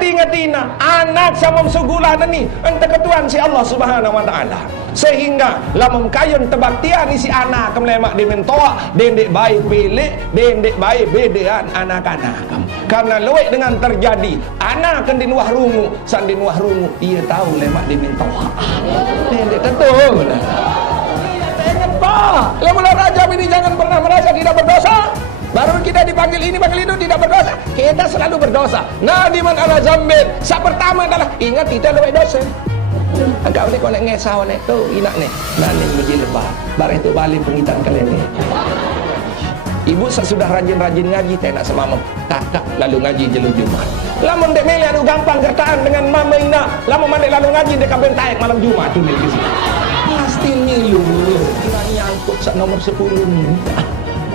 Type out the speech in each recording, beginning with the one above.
ngeti-ngetina anak sama segulah ni ente ketuan si Allah Subhanahu wa taala. Sehingga lamun kayun tebaktian si anak kemlemak di mentoa dendek baik pilih dendek baik bedean anak-anak. Karena lewek dengan terjadi anak kan di nuah rungu san di nuah rungu ia tahu lemak di mentoa dendek tentu. Ingat pak, lamun raja ini jangan pernah merasa tidak berdosa. Baru kita dipanggil ini panggil itu tidak berdosa. Kita selalu berdosa. Nadiman ala zambin. Yang pertama adalah ingat kita lewek dosa. Agak ni kau nak ngesau ni tu inak ni. Nani muji lebah. Barang itu balik pengitan kalian ni. Ibu sudah rajin-rajin ngaji tak nak semama. Kakak lalu ngaji jelu Jumat. Lamun dek meli anu gampang gertaan dengan mama ina. Lamun mandek lalu ngaji dek kabin taek malam Jumat tu ni. Pasti nilu. Kira nyangkut sak nomor 10 ni.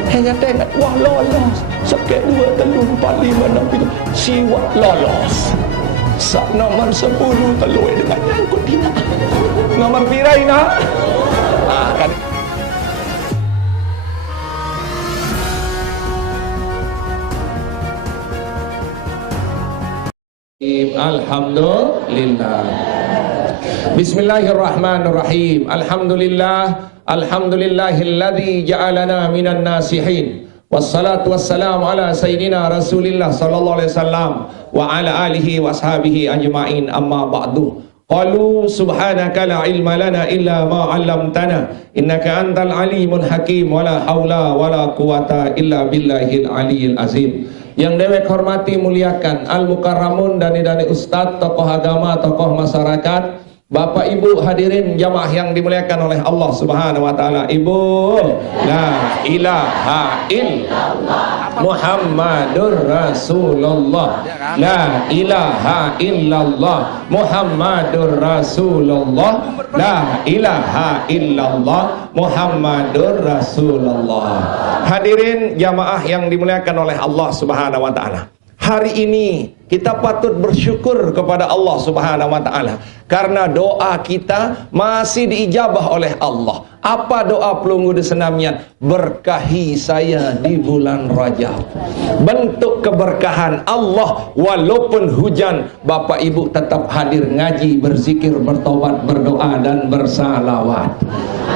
Hanya tengok, wah lolos. Sekek 2, 3, 4, 5, 6, 7. Siwa lolos. Sak nomor 10 telur dengan nyangkut tidak. Nomor pirai nak. Kan. Alhamdulillah. Bismillahirrahmanirrahim. Alhamdulillah. Alhamdulillahilladzi ja'alana minan nasihin. Wassalatu wassalamu ala sayyidina Rasulillah sallallahu alaihi wasallam wa ala alihi wa ashabihi ajma'in, amma ba'du. Qalu subhanaka la ilma lana illa ma 'allamtana innaka antal alimul hakim wa la haula wa la quwata illa billahil aliyil azim. Yang dewek hormati muliakan al-mukarramun dani-dani ustaz, tokoh agama, tokoh masyarakat, Bapak Ibu hadirin jamaah yang dimuliakan oleh Allah Subhanahu wa taala. Ibu, la ilaha illallah Muhammadur Rasulullah. La ilaha illallah Muhammadur Rasulullah. La ilaha illallah Muhammadur Rasulullah. Hadirin jamaah yang dimuliakan oleh Allah Subhanahu wa taala. Hari ini kita patut bersyukur kepada Allah Subhanahu wa taala karena doa kita masih diijabah oleh Allah. Apa doa pelunggu desenamnya? Berkahi saya di bulan Rajab. Bentuk keberkahan Allah walaupun hujan, Bapak Ibu tetap hadir ngaji, berzikir, bertobat, berdoa dan bersalawat.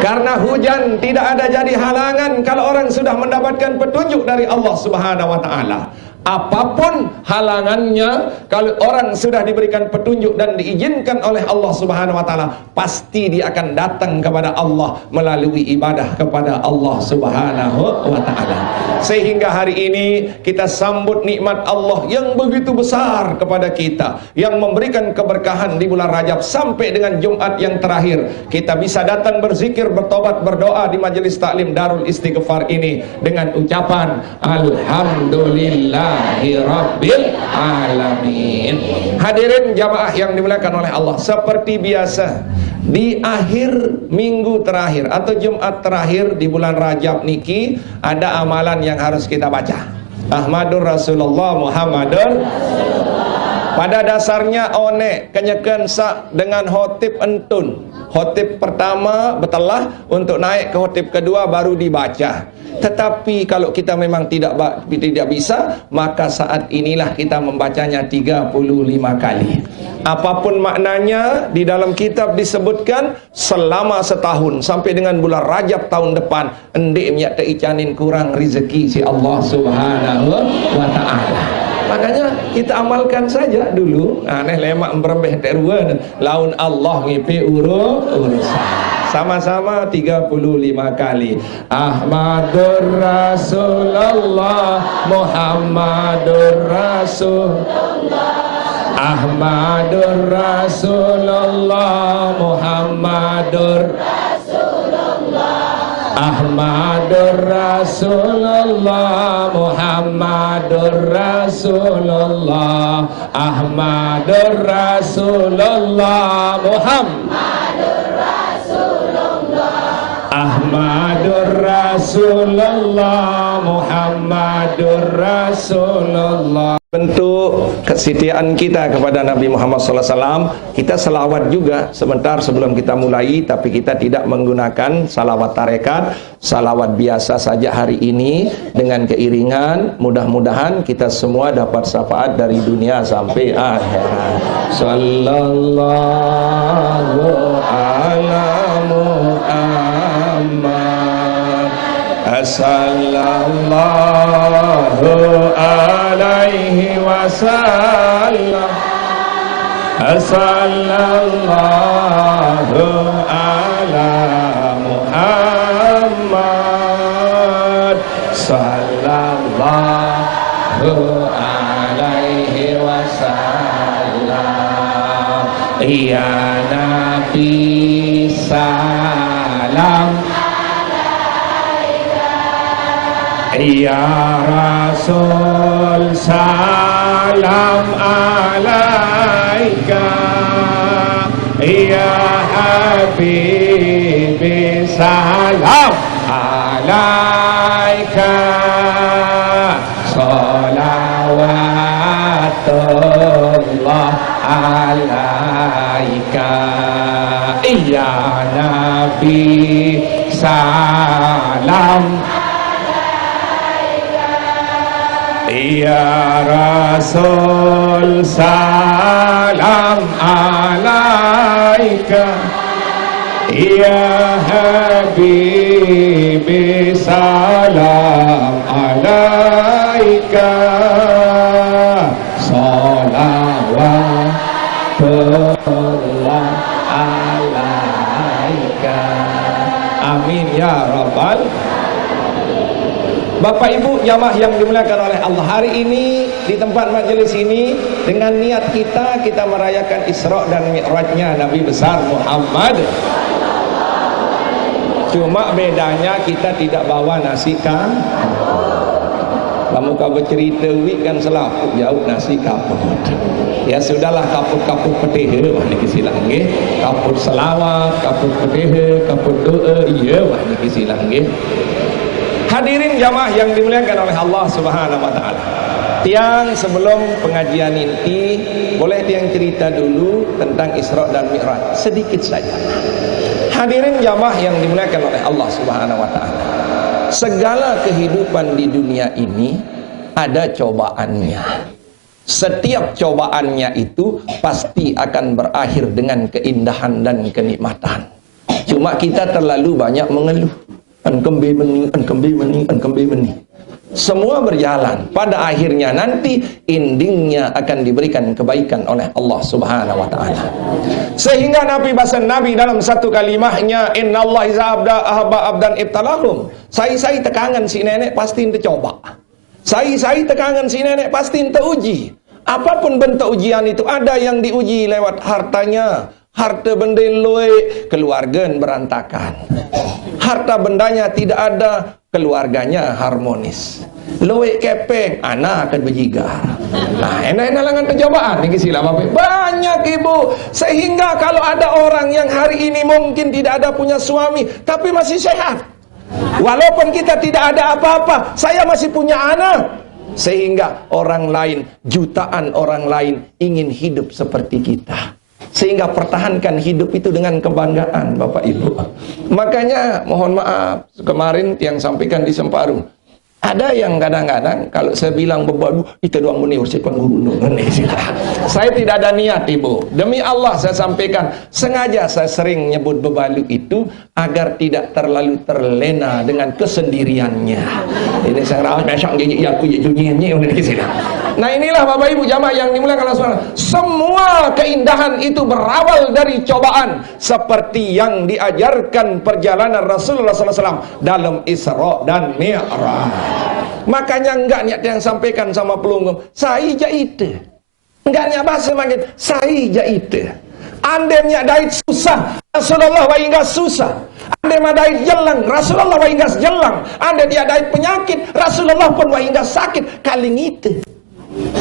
Karena hujan tidak ada jadi halangan kalau orang sudah mendapatkan petunjuk dari Allah Subhanahu wa taala. Apapun halangannya, kalau orang sudah diberikan petunjuk dan diizinkan oleh Allah Subhanahu wa taala, pasti dia akan datang kepada Allah melalui ibadah kepada Allah Subhanahu wa taala. Sehingga hari ini kita sambut nikmat Allah yang begitu besar kepada kita, yang memberikan keberkahan di bulan Rajab sampai dengan Jumat yang terakhir. Kita bisa datang berzikir, bertobat, berdoa di majelis taklim Darul Istighfar ini dengan ucapan alhamdulillah Rabbil alamin. Hadirin jamaah yang dimuliakan oleh Allah, seperti biasa di akhir minggu terakhir atau Jumat terakhir di bulan Rajab niki ada amalan yang harus kita baca. Ahmadur Rasulullah Muhammadur Rasulullah. Pada dasarnya one kenyakan sak dengan khotib entun. Khotib pertama betelah, untuk naik ke khotib kedua baru dibaca. Tetapi kalau kita memang tidak bisa, maka saat inilah kita membacanya 35 kali. Apapun maknanya, di dalam kitab disebutkan selama setahun sampai dengan bulan Rajab tahun depan, endek minyak teicanin kurang rezeki si Allah Subhanahu wa taala. Makanya kita amalkan saja dulu. Aneh lemak berembeh terua laun Allah ngipi urusan. Sama-sama 35 kali. Ahmadur Rasulullah Muhammadur Rasulullah. Ahmadur Rasulullah Muhammadur Rasulullah. Ahmadur Rasulullah Muhammadur Rasulullah. Ahmadur Rasulullah Muhammadur Rasulullah. Ahmadur Rasulullah Muhammadur Rasulullah. Bentuk kesetiaan kita kepada Nabi Muhammad SAW, kita selawat juga sebentar sebelum kita mulai, tapi kita tidak menggunakan salawat tarekat, salawat biasa saja hari ini dengan keiringan. Mudah-mudahan kita semua dapat syafaat dari dunia sampai akhirat. Sallallahu ala Muhammad, sallallahu alaihi wasallam, sallallahu ala Muhammad, sallallahu alaihi wasallam. Ya Nabi salam, ya Rasul salam alaika, ya Habibi salam alaika, salawatullah alaika, ya Nabi salam, ya Rasul salam alaika, ya Habibi salam alaika, salawatullah alaika. Amin ya rabbal. Bapak Ibu jamaah yang dimuliakan oleh Allah, hari ini di tempat majelis ini dengan niat kita merayakan Isra dan Mi'rajnya Nabi besar Muhammad. Cuma bedanya kita tidak bawa nasi kan. Kamu kau bercerita wik kan selaput jauh nasi kaput. Ya sudahlah, kaput-kaput petih wah niki silang nggih. Kaput selawat, kaput petih, kaput doa, iya wah niki silang nggih. Hadirin jamaah yang dimuliakan oleh Allah Subhanahu wa taala. Tiang sebelum pengajian inti, boleh tiang cerita dulu tentang Isra dan Mi'raj sedikit saja. Hadirin jamaah yang dimuliakan oleh Allah Subhanahu wa taala. Segala kehidupan di dunia ini ada cobaannya. Setiap cobaannya itu pasti akan berakhir dengan keindahan dan kenikmatan. Cuma kita terlalu banyak mengeluh. Kembe meni. Semua berjalan. Pada akhirnya nanti endingnya akan diberikan kebaikan oleh Allah Subhanahu wa taala. Sehingga Nabi bahasa Nabi dalam satu kalimahnya, innallaha iza ahabba abdan ibtalahum. Saya tekangan si nenek pasti ente coba. Saya tekangan si nenek pasti ente uji. Apapun bentuk ujian itu, ada yang diuji lewat hartanya, harta benda loe, keluarga berantakan. Harta bendanya tidak ada, keluarganya harmonis. Loe kepeng, anak akan berjigar. Nah, enak-enak langan percobaan ini sila Bapak. Banyak ibu, sehingga kalau ada orang yang hari ini mungkin tidak ada punya suami tapi masih sehat. Walaupun kita tidak ada apa-apa, saya masih punya anak. Sehingga orang lain, jutaan orang lain ingin hidup seperti kita. Sehingga pertahankan hidup itu dengan kebanggaan Bapak Ibu. Makanya mohon maaf, kemarin yang sampaikan di Semparu, ada yang kadang-kadang kalau saya bilang bebalu itu doang muni ursi penggunu. Saya tidak ada niat Ibu. Demi Allah saya sampaikan, sengaja saya sering nyebut bebalu itu agar tidak terlalu terlena dengan kesendiriannya. Ini saya rawat besok jadi aku junyinya udah di sini. Nah inilah Bapak Ibu jamaah yang dimuliakan Allah SWT. Semua keindahan itu berawal dari cobaan, seperti yang diajarkan perjalanan Rasulullah SAW dalam Isra dan Mi'raj. Makanya enggak niat yang sampaikan sama pelunggung, saya jaite. Enggak niat bahasa makin, saya jaite. Ande niat dait susah, Rasulullah wa hingga susah. Ande madait jelang, Rasulullah wa hingga jelang. Ande dia dait penyakit, Rasulullah pun wa hingga sakit. Kali ngite.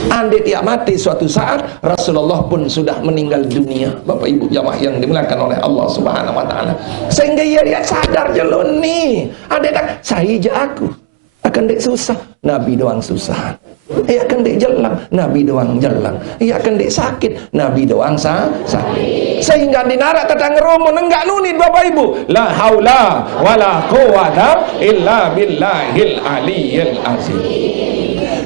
Ande dia mati suatu saat, Rasulullah pun sudah meninggal dunia. Bapak Ibu jamaah yang dimuliakan oleh Allah Subhanahu wa taala. Sehingga dia sadar jelon nih. Ande tak saya je aku. Akan dek susah, Nabi doang susah. Ya kendek jelang, Nabi doang jelang. Ya kendek sakit, Nabi doang sakit. Sehingga dinarak tetangga romo nenggak nunit Bapak Ibu. La haula wala quwata illa billahil aliyyil azim.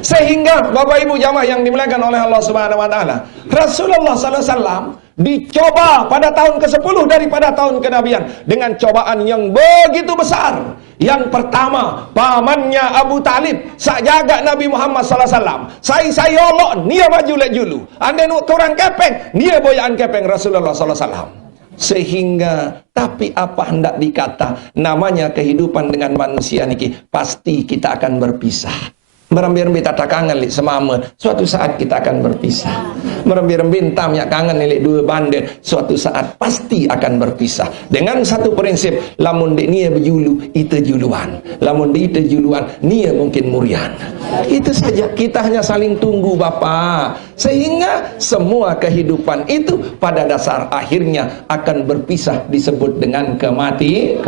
Sehingga Bapak Ibu jamaah yang dimuliakan oleh Allah Subhanahu wa taala, Rasulullah sallallahu alaihi wasallam dicoba pada tahun ke-10 daripada tahun kenabian dengan cobaan yang begitu besar. Yang pertama, pamannya Abu Talib sak jaga Nabi Muhammad sallallahu alaihi wasallam. Saya olok nia maju lek julu. Ande nu kurang kepeng, nia boyaan kepeng Rasulullah sallallahu alaihi wasallam. Sehingga tapi apa hendak dikata, namanya kehidupan dengan manusia niki pasti kita akan berpisah. Merembi-rembi tata kangen li semama, suatu saat kita akan berpisah. Merembi-rembi entam ya kangen li dua bandel, suatu saat pasti akan berpisah. Dengan satu prinsip, lamun dek nia berjulu, ite juluan. Lamun dek ite juluan, nia mungkin murian. Itu saja, kita hanya saling tunggu Bapak. Sehingga semua kehidupan itu pada dasar akhirnya akan berpisah, disebut dengan kematian.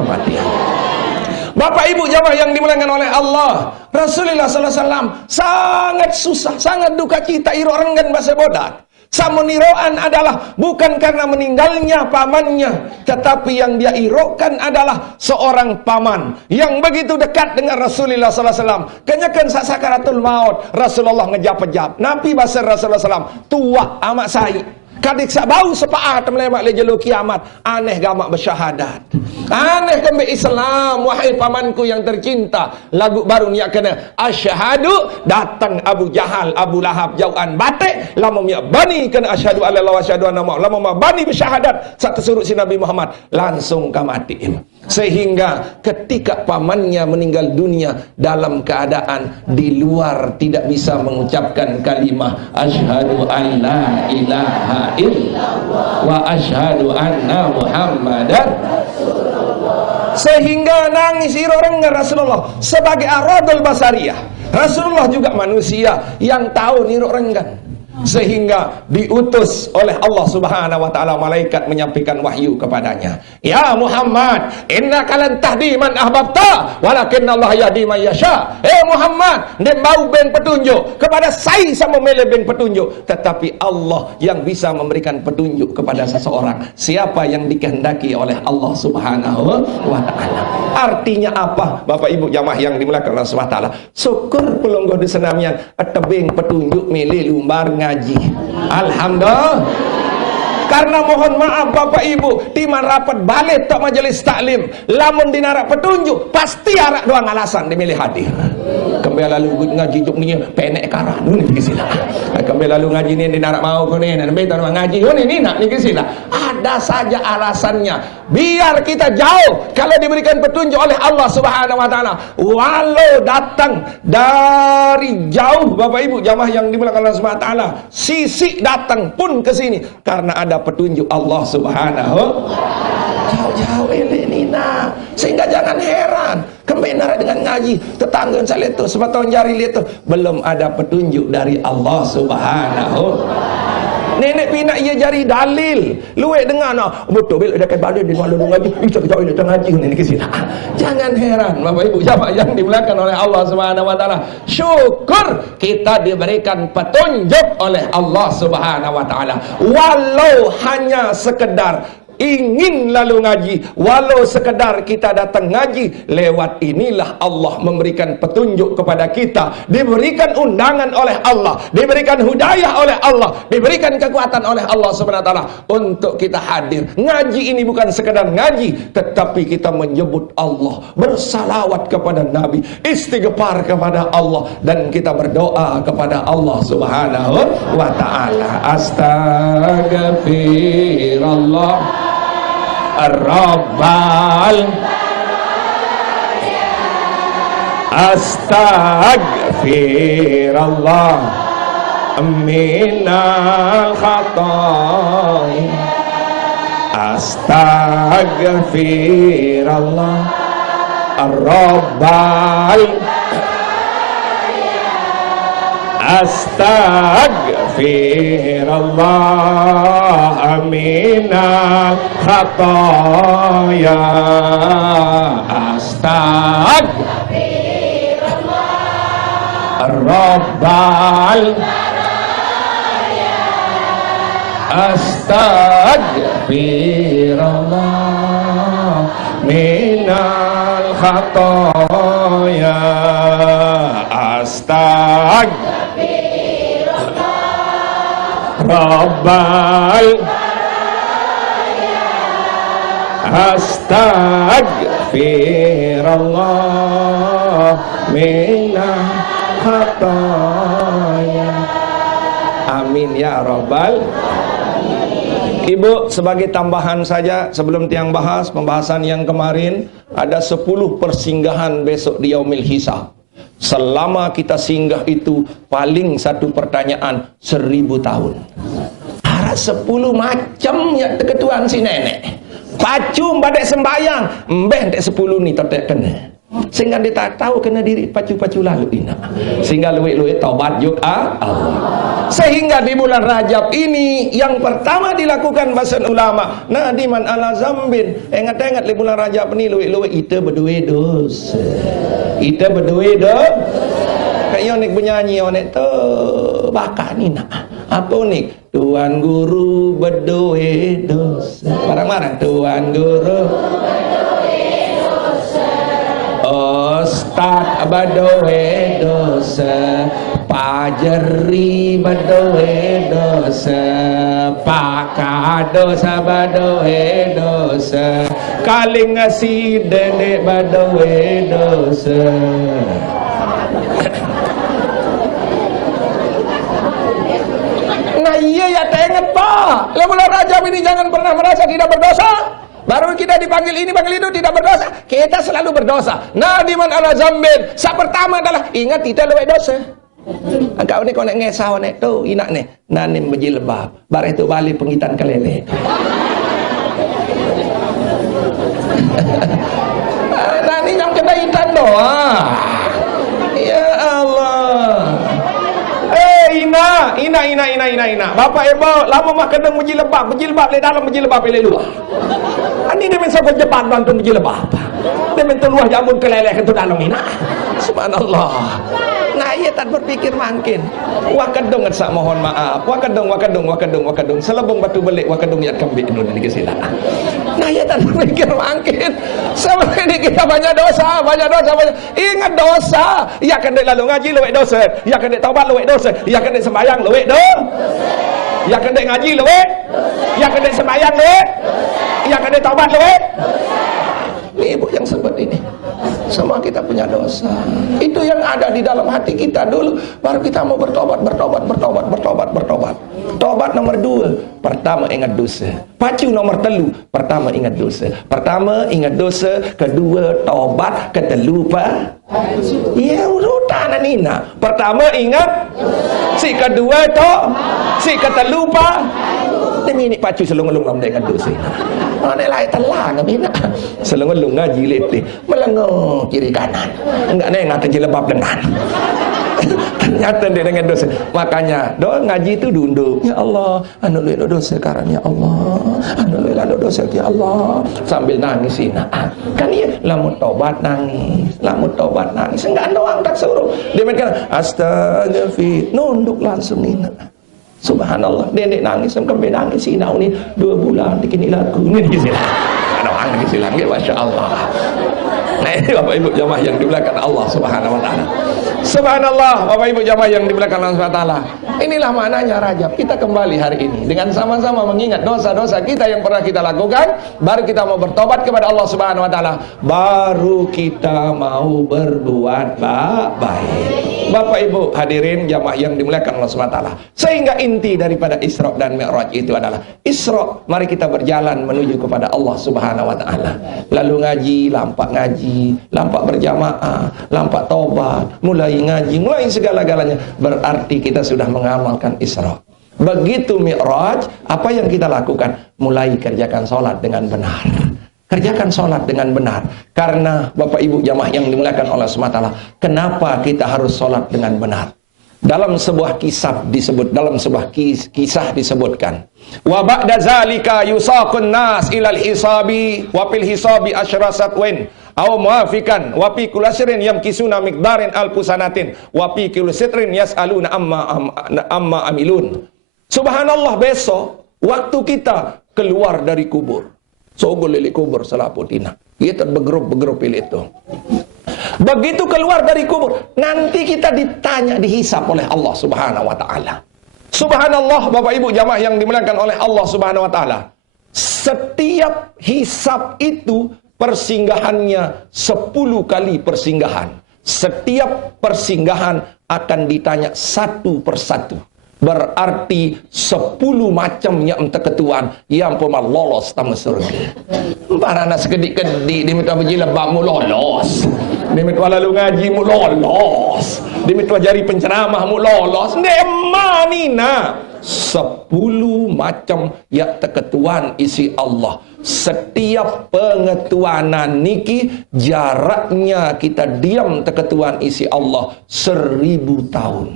Bapak Ibu jamaah yang dimuliakan oleh Allah, Rasulullah sallallahu alaihi wasallam sangat susah, sangat duka cita iro renggan bahasa bodat. Samoniroan adalah bukan karena meninggalnya pamannya, tetapi yang dia irokan adalah seorang paman yang begitu dekat dengan Rasulullah sallallahu alaihi wasallam. Kenyakan sakaratul maut, Rasulullah ngejap-jap. Nabi bahasa Rasulullah sallallahu alaihi wasallam, tua amat saya. Kadik sak bau sepaat melemak le jelo kiamat, aneh gamak bersyahadat. Aneh kembe Islam, wahai pamanku yang tercinta. Lagu baru ni kena asyhadu, datang Abu Jahal, Abu Lahab jauhan batik, lama miak bani kena asyhadu alla wa asyhadu anna Muhammad, lama bani bersyahadat sak tersuruh si Nabi Muhammad langsung kamatiin. Sehingga ketika pamannya meninggal dunia dalam keadaan di luar tidak bisa mengucapkan kalimah asyhadu an la ilaha illallah wa asyhadu anna Muhammadan Rasulullah. Sehingga nangis orang Rasulullah sebagai aradul basariyah. Rasulullah juga manusia yang tahu niru renggan. Sehingga diutus oleh Allah Subhanahu wa taala malaikat menyampaikan wahyu kepadanya. Ya Muhammad, innaka lan tahdi man ahbabta, walakin Allah yahdi man yasha. Muhammad, dia mau beng petunjuk kepada saya sama milih beng petunjuk, tetapi Allah yang bisa memberikan petunjuk kepada seseorang siapa yang dikehendaki oleh Allah Subhanahu wa taala. Artinya apa? Bapak Ibu jamaah yang dimuliakan Allah Subhanahu wa taala, syukur pelonggo di senamian tebing petunjuk milih lumbar ngaji. Alhamdulillah. Karena mohon maaf Bapak Ibu, timan rapat balik tok majelis taklim, lamun dinarak petunjuk pasti arak doang alasan dimilih hadir. Kembali lalu ngaji juk ni penek karan ni kisila. Kembali lalu ngaji ni dinarak mau ko ni, nambe tan ngaji ni nak ni kisila. Ada saja alasannya. Biar kita jauh kalau diberikan petunjuk oleh Allah Subhanahu wa taala. Walau datang dari jauh Bapak Ibu jamaah yang dimuliakan Allah Subhanahu wa taala, sisi datang pun ke sini karena ada petunjuk Allah Subhanahu jauh-jauh ini nah. Sehingga jangan heran kembenaran dengan ngaji tetangga saya itu sebatang jari itu belum ada petunjuk dari Allah Subhanahu. Nenek pinak ia jari dalil luwe dengan betul bila dekat badan di malu ngaji kita jauh di ngaji ni ke sini. Jangan heran Bapak Ibu jamaah yang dimuliakan oleh Allah Subhanahu wa taala. Syukur kita diberikan petunjuk oleh Allah Subhanahu wa taala. Walau hanya sekedar ingin lalu ngaji, walau sekedar kita datang ngaji, lewat inilah Allah memberikan petunjuk kepada kita, diberikan undangan oleh Allah, diberikan hidayah oleh Allah, diberikan kekuatan oleh Allah Subhanahu wa taala untuk kita hadir. Ngaji ini bukan sekedar ngaji, tetapi kita menyebut Allah, bersalawat kepada Nabi, istighfar kepada Allah, dan kita berdoa kepada Allah Subhanahu wa taala. Astaghfirullah Ar-Rabbal Astaghfirullah minal khata'i Astaghfirullah Ar-Rabbal Astaghfirullah minal khataya Astaghfirullah Rabbal Astaghfirullah minal khatoya. Astaghfirullah Rabbal Astaghfirullah minal khatoya. Amin ya Rabbal. Ibu, sebagai tambahan saja sebelum tiang bahas pembahasan yang kemarin, ada 10 persinggahan besok di Yaumil Hisab. Selama kita singgah itu paling satu pertanyaan 1000 tahun. Ada 10 macam ya ketuan si nenek. Pacu badai sembayang, mbeh dek 10 ni totek kena. Sehingga dia tak tahu kena diri pacu-pacu lalu ina. Sehingga luik-luik taubat juga Allah. Sehingga di bulan Rajab ini yang pertama dilakukan bahasa ulama, nadiman ala zambin. Ingat-ingat di bulan Rajab ni luik-luik kita berdua dosa. Kita berdua dosa. Kayak nek bernyanyi onek tu bakal ni nak. Apa ni? Tuan guru berdua dosa. Marah-marah Tuan guru Ustaz badoe dosa, pajeri badoe dosa, pakar dosa badoe dosa, kaling ngasih dendek badoe dosa. Nah iya ya tengok pak, bulan Rajab ini jangan pernah merasa tidak berdosa. Baru kita dipanggil ini, panggil itu, tidak berdosa. Kita selalu berdosa. Nadiman ala zambin. Yang pertama adalah ingat kita lewat dosa. Kau ni kau nak ngesau nek tu, inak ni nanim berjilbab. Bar itu balik pengitan kelele. Nani yang kena hitam doa. Ya Allah. Ina. Bapak ibu, lama mah kena berjilbab le dalam, berjilbab le luar. Ini dia mensabar Jepang nonton berjilbab. Dia minta luar jamun keleleh ke dalam ina. Subhanallah. Nah, ia tak berpikir makin. Wakadung sak mohon maaf. Wakadung. Selebung batu belik wakadung yat kambing nu ni kesila. Nah, ia tak berpikir makin. Sebenarnya kita banyak dosa. Ingat dosa. Ya kan dek lalu ngaji luwek dosa. Ya kan dek taubat luwek dosa. Ya kan dek sembahyang luwek dosa. Ya kan dek ngaji luwek. Ya kan dek sembahyang luwek. Ya kan dek taubat luwek. Ini ibu yang sebut ini. Semua kita punya dosa. Itu yang ada di dalam hati kita dulu. Baru kita mau bertobat. Tobat nomor 2. Pertama ingat dosa. Pacu nomor 3. Pertama ingat dosa. Pertama ingat dosa. Kedua tobat. Ketelu ya urutan nina. Pertama ingat. Si kedua si ketelu demi ini pacu selung-selung dengan dosa. Mana lain telah ngabina. Selung-selung ngaji letih, melengok kiri kanan. Enggak nengah jilbab lengan. Ternyata dia dengan dosa. Makanya doa ngaji itu dunduk. Ya Allah, anulilah dosa sekarang ya Allah. Anulilah dosa ya Allah. Sambil nangis ina. Kan iya, lamun tobat nangis. Enggak doang tak suruh. Dia mikir astagfirullah, nunduk langsung ina. Subhanallah, nenek nangis sampai nangis si nau ni 2 bulan dikini lagu ni dikisilang. Ada orang dikisilang ya, masya Allah. Nah ini bapak ibu jamaah yang dimuliakan Allah Subhanahu Wa Taala. Subhanallah, bapak ibu jamaah yang dimuliakan Allah Subhanahu Wa Taala. Inilah maknanya Rajab. Kita kembali hari ini dengan sama-sama mengingat dosa-dosa kita yang pernah kita lakukan. Baru kita mau bertobat kepada Allah Subhanahu Wa Taala. Baru kita mau berbuat baik. Bapak ibu hadirin jamaah yang dimuliakan Allah Subhanahu Wa Taala. Sehingga inti daripada Isra dan Mi'raj itu adalah Isra, mari kita berjalan menuju kepada Allah Subhanahu Wa Taala. Lalu ngaji, lampak berjamaah, lampak taubat, mulai ngaji, mulai segala-galanya. Berarti kita sudah mengamalkan Isra. Begitu Mi'raj, apa yang kita lakukan? Mulai kerjakan sholat dengan benar. Kerjakan sholat dengan benar. Karena Bapak Ibu jamaah yang dimuliakan Allah SWT, kenapa kita harus sholat dengan benar? Dalam sebuah kisah disebutkan, wa ba'da zalika yusaqun nas ilal hisabi wa fil hisabi asyrasat wen aw muafikan wa fi kulli sirrin yamkisuna miqdarin alfusanatin wa fi kulli sirrin yasaluna amma amilun. Subhanallah, besok waktu kita keluar dari kubur, sogol lili kubur selaputina, kita bergerup pilih itu. Begitu keluar dari kubur, nanti kita ditanya, dihisap oleh Allah Subhanahu wa taala. Subhanallah, Bapak Ibu jamaah yang dimuliakan oleh Allah Subhanahu wa taala. Setiap hisap itu persinggahannya 10 kali persinggahan. Setiap persinggahan akan ditanya satu persatu. Berarti 10 macam yang ketuan yang pemah lolos tamu surga. Parana sekedik-kedik diminta berjilbab mu lolos. Diminta lalu ngaji mu lolos. Diminta jari penceramah mu lolos. Ndema nina 10 macam yang ketuan isi Allah. Setiap pengetuanan niki jaraknya kita diam ketuan isi Allah 1000 tahun.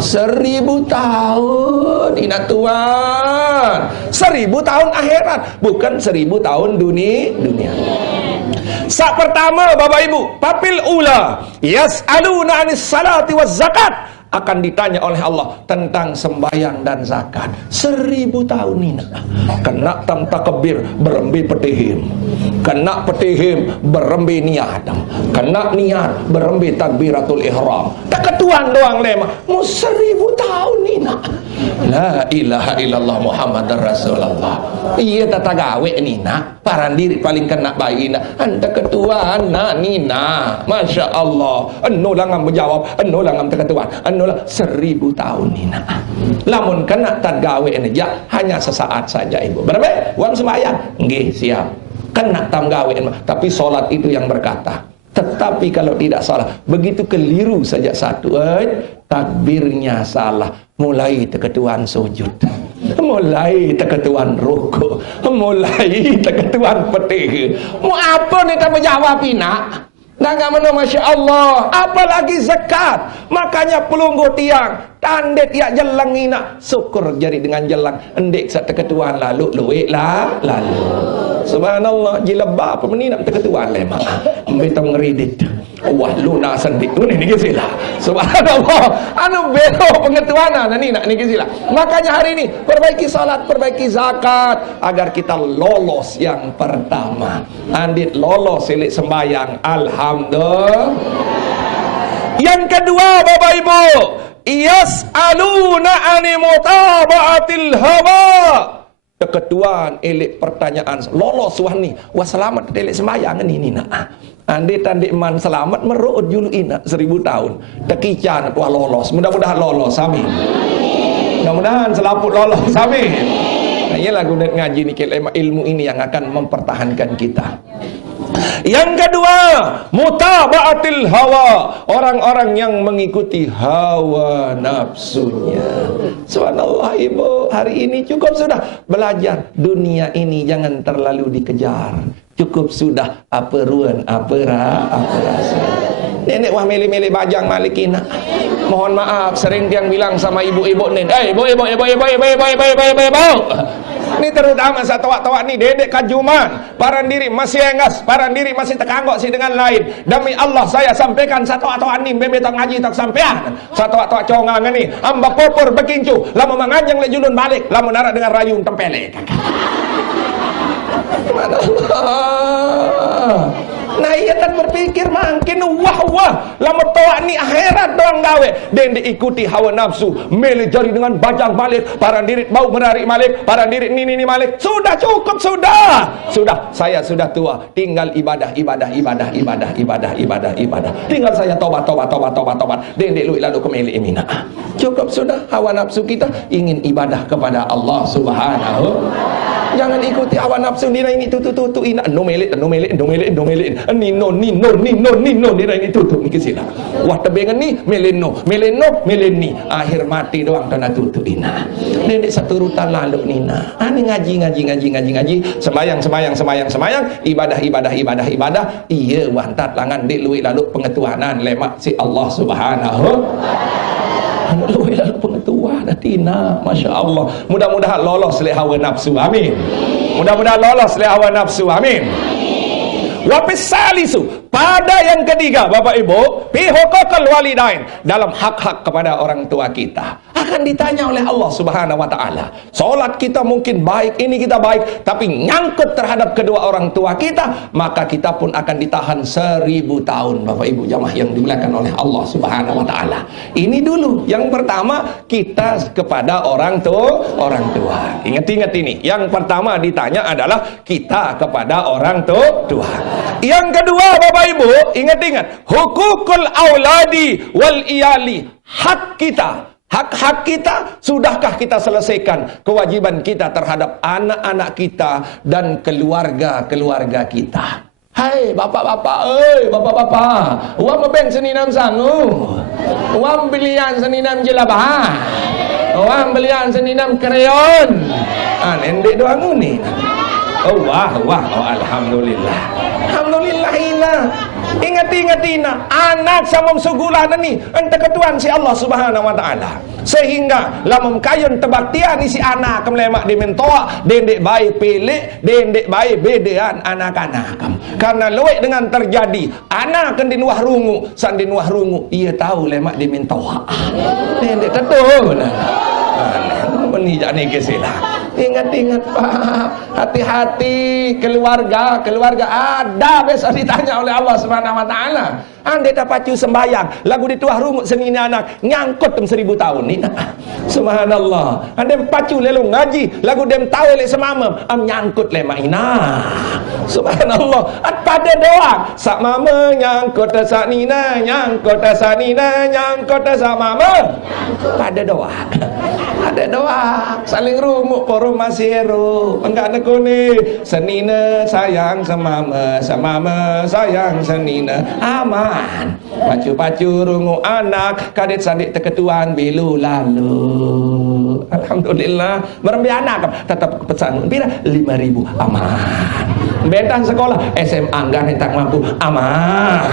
1000 tahun ina Tuhan. 1000 tahun akhirat, bukan 1000 tahun dunia. Sak pertama Bapak Ibu, papil ula yas'aluna 'anis salati waz zakat, akan ditanya oleh Allah tentang sembahyang dan zakat. 1000 tahun ini kena tam takbir berembe petihim, kena petihim berembe niat, kena niat berembe takbiratul ihram. Tak ketuan doang lema mu 1000 tahun ini. La ilaha illallah Muhammadar Rasulullah. Iya tata gawe nina parandiri paling kena bayi na anda ketuan na nina. Masya Allah, eno langam menjawab, eno langam ketuan, eno 1000 tahun nina. Lamun kena tak gawe aja hanya sesaat saja Ibu. Berapa? Uang sembahyang nggih siap. Kena tam gawe tapi solat itu yang berkata. Tetapi kalau tidak salah, begitu keliru saja satu takbirnya salah, mulai teketuan sujud, mulai teketuan ruku, mulai teketuan petih. Mau apa nih tak menjawab nak? Nggak mana Masya Allah. Apalagi zakat. Makanya pelunggu tiang tandek ya jelang ina syukur jadi dengan jelang endek sak teketuan lalu luik lah lalu. Subhanallah, jilbab apa menina teketuan lemah. Mbetong ngeridit. Wah luna sendik tu ni kisila. Subhanallah, anu belo pengetuanan nina ni kisila. Makanya hari ini perbaiki salat, perbaiki zakat agar kita lolos yang pertama. Andit lolos silik sembayang, alhamdulillah. Yang kedua Bapak Ibu, yas'aluna 'ani mutaba'atil hawa. Keketuan elik pertanyaan lolos wahni wah selamat elik sembayang ni nak. Andi tandik man selamat merut julu ina 1000 tahun. Tekican wah lolos. Mudah-mudahan lolos. Amin. Mudah-mudahan selaput lolos. Amin. Nah, ialah guna ngaji ni ilmu ini yang akan mempertahankan kita. Yang kedua, mutaba'atil hawa, orang-orang yang mengikuti hawa nafsunya. Subhanallah Ibu, hari ini cukup sudah belajar dunia ini jangan terlalu dikejar. Cukup sudah apa ruan, apa rasa. Nenek wah milih-milih bajang malikina. Mohon maaf, sering yang bilang sama ibu-ibu nih, ibu. Ini terutama satwa-twa ni dedek kajuman, parandiri masih engas, parandiri masih tekanggok si dengan lain. Demi Allah saya sampaikan satwa-twa ni bebe tak ngaji tak sampean. Satwa-twa congang ni amba popor bekincu, lama menganjang le julun balik, lama narak dengan rayung tempelek. Nah ia kan berpikir makin wah lama toa ni akhirat doang gawe dan diikuti hawa nafsu, milih jari dengan bajang balik, parandirit bau menarik balik, parandirit ini balik. Sudah cukup, sudah saya sudah tua, tinggal ibadah. Tinggal saya tobat dan lu lalu kemili imina. Cukup sudah, hawa nafsu kita ingin ibadah kepada Allah Subhanahu. Jangan ikuti hawa nafsu dina ini tutu ina no melit nino dina ini tutu ni kisila. Wah tebengan ni meleno meleni akhir mati doang tanah tutu ina. Nenek satu rutan lalu nina. Ani ngaji sembayang ibadah. Iya wantat langan dek luik lalu pengetuhanan lemak si Allah Subhanahu. Luih lalu pengetahuan tina, Masya Allah. Mudah-mudahan lolos oleh hawa nafsu, amin. Mudah-mudahan lolos oleh hawa nafsu, amin. Wapis salisu, pada yang ketiga Bapak Ibu, fi huquqil walidain, dalam hak-hak kepada orang tua kita akan ditanya oleh Allah Subhanahu wa taala. Salat kita mungkin baik, ini kita baik, tapi nyangkut terhadap kedua orang tua kita, maka kita pun akan ditahan 1000 tahun. Bapak Ibu jamaah yang dimuliakan oleh Allah Subhanahu wa taala. Ini dulu yang pertama, kita kepada orang tua. Ingat-ingat ini. Yang pertama ditanya adalah kita kepada orang tua. Yang kedua Bapak Ibu, ingat-ingat, hukukul auladi wal iyali, hak kita. Hak-hak kita, sudahkah kita selesaikan kewajiban kita terhadap anak-anak kita dan keluarga-keluarga kita? Hai bapak-bapak, bapak-bapak, uang mebeng seninam sangu, uang belian seninam jelabah, uang belian seninam kreon. Nendek doang ni. Oh alhamdulillah. Alhamdulillah. Ingat ina, anak sama segulan ni ente ketuan si Allah Subhanahu wa taala. Sehingga lamun kayun tebaktian si anak kemlemak di mentoa, dendek baik pilih, dendek baik bedean anak-anak. Karena luwek dengan terjadi anak kan dinuah rungu, san dinuah rungu, ia tahu lemak di mentoa. Dendek tetul. Menijak ni kesilah. Ingat-ingat Pak, hati-hati keluarga ada besok ditanya oleh Allah Subhanahu wa taala. Ande dapat pacu sembayang, lagu dituah rumut senini anak nyangkut 1000 tahun ni. Subhanallah. Ande pacu lelong ngaji, lagu dem tahu le semamam, nyangkut le maina. Subhanallah. At pada doa, sak mama nyangkut sak nina, nyangkut sak nina, nyangkut sak mama. Pada doa. Ada doa, saling rumuk porum masiro. Enggak nekuni, senina sayang semama, semama sayang senina. Aman. Pacu-pacu rungu anak, kadet sadik teketuan bilu lalu. Alhamdulillah. Merembi anak tetap pesan pira 5.000 aman. Bentan sekolah SMA enggak hentak mampu aman.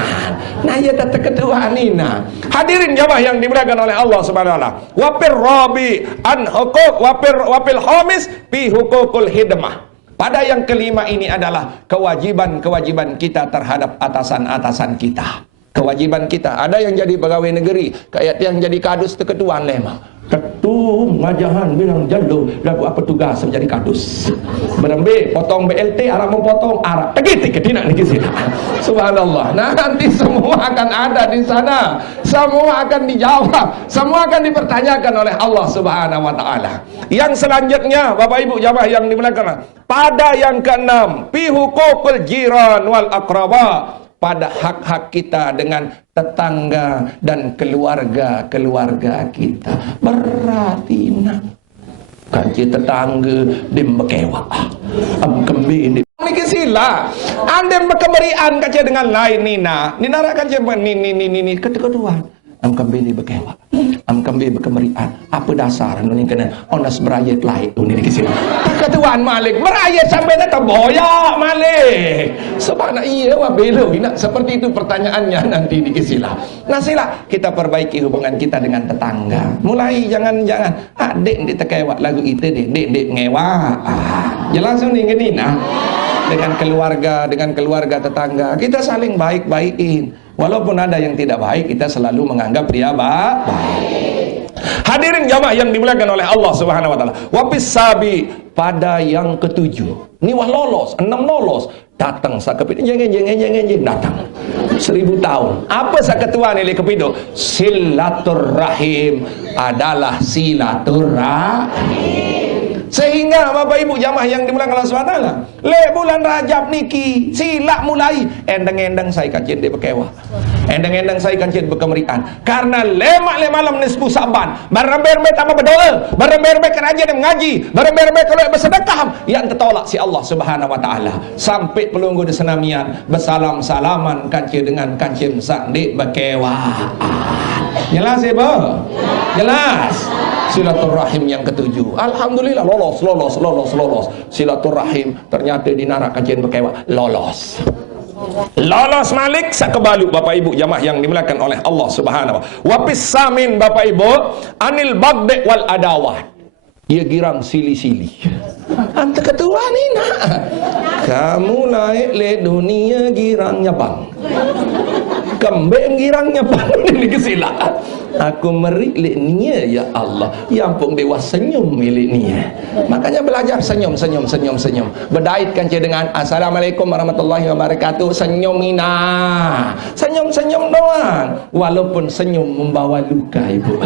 Nah ya tetap ketuaan nina. Hadirin jamaah yang dimuliakan oleh Allah Subhanahu wa taala. Wapir rabi an hukuk wapil khamis fi hukukul hidmah. Pada yang kelima ini adalah kewajiban-kewajiban kita terhadap atasan-atasan kita. Kewajiban kita. Ada yang jadi pegawai negeri, kayak yang jadi kadus ketuaan lemah. Ketum ngajahan bilang jalo lagu apa tugas menjadi kadus. Berembe potong BLT arah memotong arah. Tegiti kedina ni kisah. Subhanallah. Nah, nanti semua akan ada di sana. Semua akan dijawab. Semua akan dipertanyakan oleh Allah Subhanahu wa taala. Yang selanjutnya Bapak Ibu jamaah yang dimuliakan, pada yang keenam, fi huququl jiran wal aqraba, pada hak-hak kita dengan tetangga dan keluarga-keluarga kita. Berarti nak kanci tetangga dem bekewa. Am kembi ini sila. Andem bekemerian kaca dengan lain nina. Nina ra kanci ni ketuan. Am kembi ni bekewa. Am kembi bekemerian. Apa dasar ni kena onas berayat lain tu ni kisah. Ketuan Malik berayat sampai nak boyak Malik. Sebab iya wah belo nak seperti itu pertanyaannya nanti di kisilah. Nah sila kita perbaiki hubungan kita dengan tetangga. Mulai jangan adik di tekewak lagu itu dek ngewa. Langsung ni gini nah. Dengan keluarga tetangga kita saling baik-baikin. Walaupun ada yang tidak baik, kita selalu menganggap dia baik. Hadirin jamaah yang dimuliakan oleh Allah Subhanahu wa taala. Wapis sabi, pada yang ketujuh. Ni wah lolos, 6 lolos. Datang sakepit jeng datang. 1000 tahun. Apa saketuan ni kepido? Silaturrahim adalah silaturrahim. Sehingga Bapak Ibu jamaah yang dimuliakan Allah SWT, le bulan Rajab niki silak mulai endeng-endeng saya kancin di bekewa, endeng-endeng saya kancin bekemerian, karena lemak le malam nisfu Saban, bareng-bareng tambah berdoa, bareng-bareng kerajaan yang mengaji, bareng-bareng kalau bersedekah yang tertolak si Allah Subhanahu wa taala, sampai pelunggu di senamian bersalam-salaman kancin dengan kancin sak di bekewa. Jelas ya, Bo? Jelas. Silaturrahim yang ketujuh. Alhamdulillah lolos. Silaturrahim ternyata di narak kajian bekewa lolos. Lolos malik sak kebalu Bapak Ibu jamaah yang dimuliakan oleh Allah Subhanahu wa pisamin Bapak Ibu anil bagde wal adawah. Ia girang sili-sili. Anta ketua ni nak. Kamu naik le dunia girangnya bang. Kembeng girangnya bang ini kesilaan. Aku merik le nia ya Allah. Yang pun dewa senyum milik nia. Makanya belajar senyum. Berdaitkan je dengan Assalamualaikum warahmatullahi wabarakatuh. Senyum ina. Senyum doang. Walaupun senyum membawa luka ibu.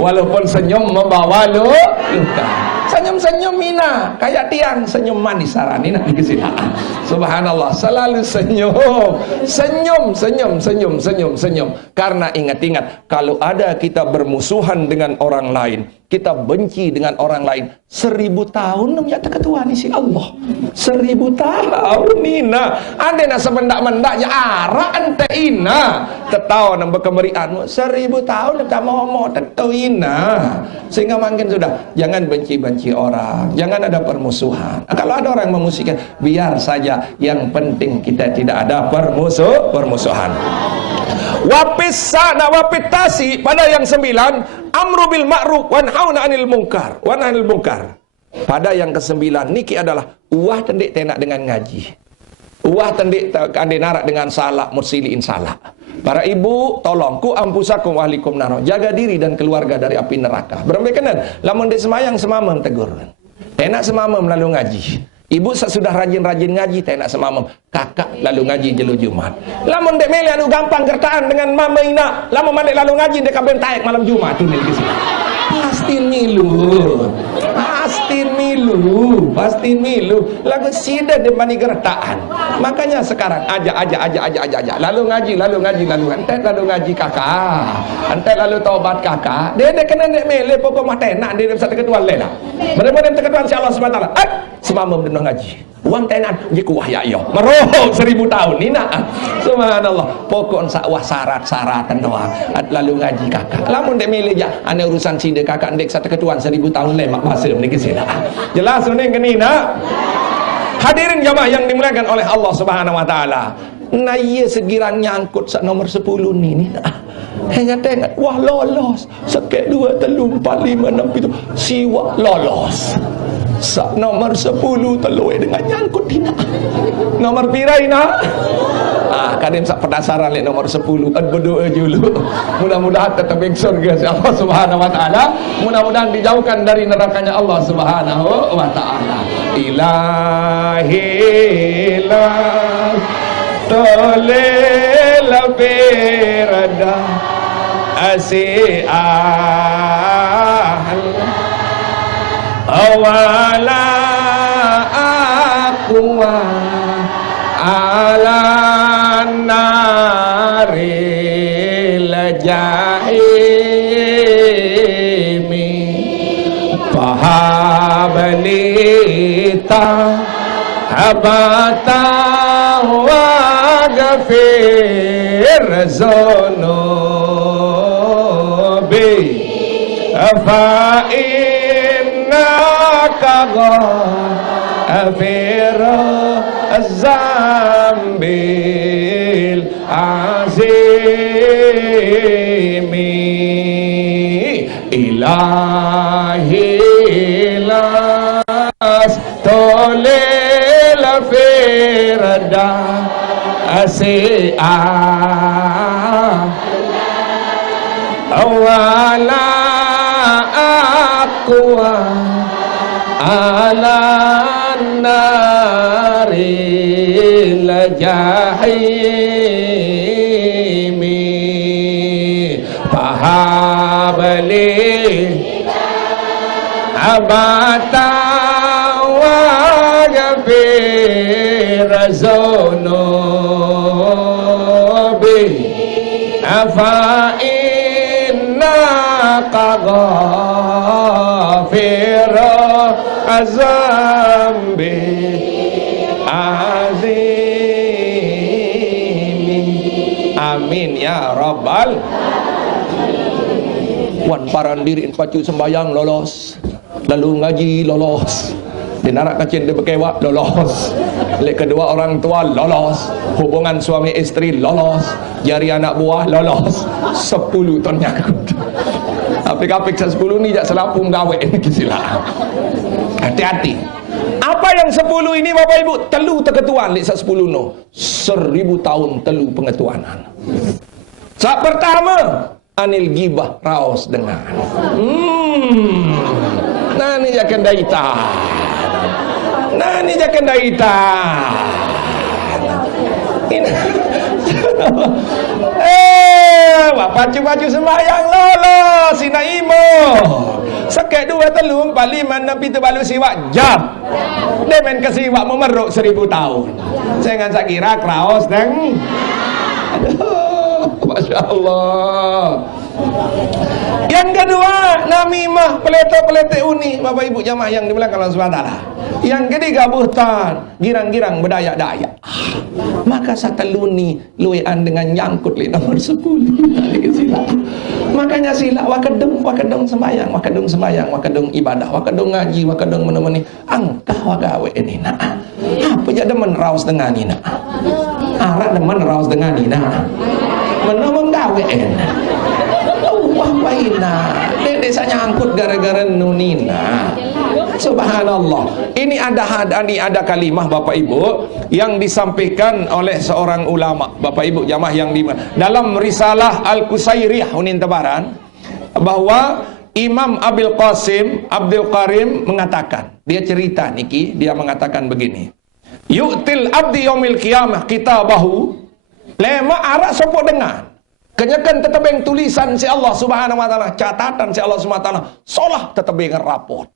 Walaupun senyum membawa luka. Senyum mina. Kayak tiang senyum manis sarani nak dikesilaan. Subhanallah. Selalu senyum. Karena ingat-ingat kalau ada kita bermusuhan dengan orang lain, kita benci dengan orang lain, 1000 tahun namanya ketua ni si Allah. 1000 tahun ina. Ande nak semendak-mendak ya arak ante ina. Tetau nak berkemerian 1000 tahun tak mau tetau ina. Sehingga makin sudah jangan benci-benci orang, jangan ada permusuhan. Kalau ada orang memusuhkan, biar saja, yang penting kita tidak ada permusuhan. Wapisa na wapitasi pada yang 9 amru bil ma'ruf wa nahyuna 'anil munkar wa nahyil munkar. Pada yang ke-9 niki adalah uah tendik tenak dengan ngaji. Uah tendik ande narak dengan salah mursiliin salah. Para ibu tolong ku ampusakum wa ahlikum nar. Jaga diri dan keluarga dari api neraka. Berembekanan lamun di semayang semamam tegur. Tenak semamam lalu ngaji. Ibu sudah rajin-rajin ngaji, tak nak semamam. Kakak lalu ngaji jelu Jumat. Lamun dek meli anu gampang gertaan dengan mama ina. Lamun mandek lalu ngaji dek kabel taek malam Jumat tu ni di sini. Pasti milu. Lagu sida de mani gertaan. Makanya sekarang aja. Lalu ngaji. Antek lalu ngaji kakak. Antek lalu taubat kakak. Dia kena dek meli pokok mah tenak dia bisa ketua lela. Benar-benar ketua insyaallah Subhanahu wa taala. Semamam dia ngaji. Uang tenan je kuah ya yo. Meroh 1000 tahun ni nak. Subhanallah. Pokok sakwah syarat-syaratan doang. Lalu ngaji kakak. Lamun dek milih ja ane urusan sida kakak ndek satu ketuan 1000 tahun lemak pasir ni kesila. Jelas ni keni nak. Hadirin jamaah yang dimuliakan oleh Allah Subhanahu wa taala. Nah ia segirang nyangkut sak nomor 10 ni nak. Tengok, wah lolos. Sekek 2, 3, 4, 5, 6, 7. Siwa lolos. Sak nomor 10 teloi dengan nyangkut dina. Nomor pirai nak? Kadang sak penasaran lek nomor 10. Berdoa dulu. Mudah-mudahan tetap ke surga Allah Subhanahu wa taala. Mudah-mudahan dijauhkan dari nerakanya Allah Subhanahu wa taala. Ilahi la tole la berada awala aqwa ala naril jahimi fahabalita habata wa ghafir zunubi fa غافر الذنب العظيم إلهي لاستولل فردا أسيئا ولا أقوى ala naril jahimi fahabali abata wa ghafir zunubi afa inna ghafir azambi azimi. Amin ya rabbal. Wan paran diri pacu sembayang lolos, lalu ngaji lolos, dinarak kacin dia berkewak lolos, Lek kedua orang tua lolos, hubungan suami istri lolos, jari anak buah lolos, 10 ton nyangkut. Apik-apik 10 ni jak selapung gawe ni sila. Hati-hati. Apa yang 10 ini Bapak Ibu? Telu terketuan lek 10 no. 1000 tahun telu pengetuanan. Sak pertama, anil gibah raos dengan. Nani jakan daita. Nani jakan daita. Pacu-pacu sembahyang lolos sina imo. Sekek 2 telu 4 5 6 7 balu siwak jam. Dia main ke siwak memeruk 1000 tahun. Saya ngan sakira kraos dan Masya Allah. Yang kedua, namimah, peletok-peletek uni, Bapak Ibu jamaah yang dimuliakan Allah Subhanahu wa taala. Yang ketiga, buhtan, girang-girang berdayak-dayak. Maka sataluni luean dengan nyangkut li nomor 10. Makanya sila wakadung sembayang, wakadung ibadah, wakadung ngaji, wakadung menemani angkah wagawe ini nak. Apa je demen raos dengan ni nak. Arah demen raos dengan ni nak. Menemang gawe enak. Wah waina. Dek saya angkut gara-gara nunina. Subhanallah. Ini ada kalimah Bapak Ibu yang disampaikan oleh seorang ulama. Bapak Ibu jamaah yang dalam risalah Al-Qusairiyah Hunin Tabaran, bahwa Imam Abil Qasim Abdul Karim mengatakan, dia cerita niki, dia mengatakan begini. Yu'til abdi yaumil qiyamah kitabahu lema arak sopo dengan kenyakan tetebeng tulisan si Allah Subhanahu wa taala, catatan si Allah Subhanahu wa taala, solah tetebeng rapot.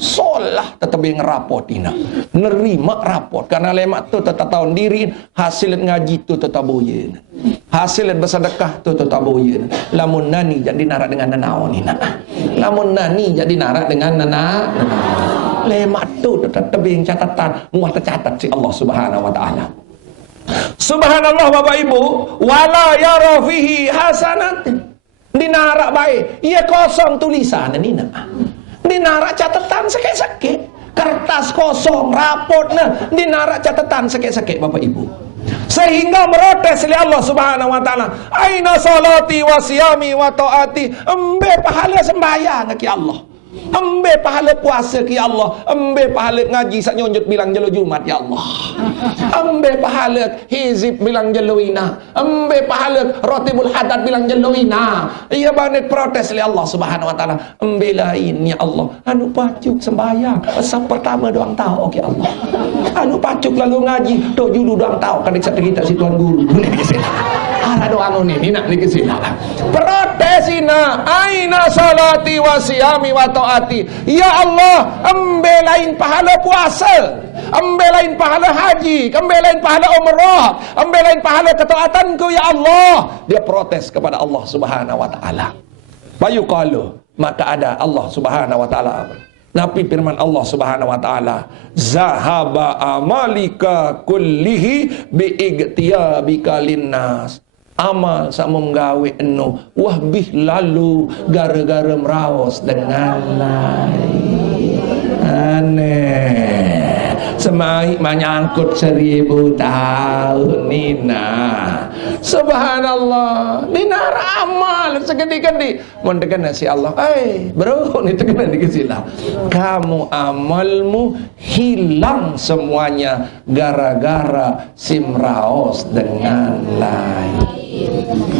Solah tetebeng rapot ina. Nerima rapot karena lemak tu tetap tahun diri, hasil ngaji tu tetap boyen. Hasil bersedekah tu tetap boyen. Lamun nani jadi narak dengan nanaon ina. Lamun nani jadi narak dengan nana. Lemak tu tetap tebeng catatan, muah tercatat si Allah Subhanahu wa taala. Subhanallah Bapak Ibu, wala yara fihi hasanatin. Dinarak baik, ia kosong tulisan ini nak. Dinarak catatan sekek-sekek, kertas kosong, rapotnya dinarak catatan sekek-sekek Bapak Ibu. Sehingga merotes oleh Allah Subhanahu wa taala, aina salati wa siyami wa taati, embe pahala sembahyang ke Allah. Embe pahala puasa ke Allah, embe pahala ngaji sak nyonjot bilang jelo Jumat ya Allah. Embe pahala hizib bilang jeloina, embe pahala rotibul hadat bilang jeloina. Ia banet protes oleh Allah Subhanahu wa taala. Embe lain ya Allah, anu pacuk sembahyang asa pertama doang tahu oke Allah. Anu pacuk lalu ngaji tok julu doang tahu kadek sak kita si tuan guru. Ala doang ini nak dikesila. Protesina aina salati wa siyami wa taati. Ya Allah, embe lain pahala puasa, embe lain pahala haji, embe lain pahala umrah, embe lain pahala ketaatanku ya Allah. Dia protes kepada Allah Subhanahu wa taala. Bayu qalu, maka ada Allah Subhanahu wa taala. Nabi firman Allah Subhanahu wa taala, zahaba amalika kullihi bi igtiyabika linnas. Amal sama menggawe eno wahbih lalu gara-gara meraos dengan lain. Aneh. Semai menyangkut 1000 tahun nina. Subhanallah. Nina amal segede-gede. Mun tegana si Allah. Bro, ni tegana dikesilah. Kamu amalmu hilang semuanya gara-gara simraos dengan lain.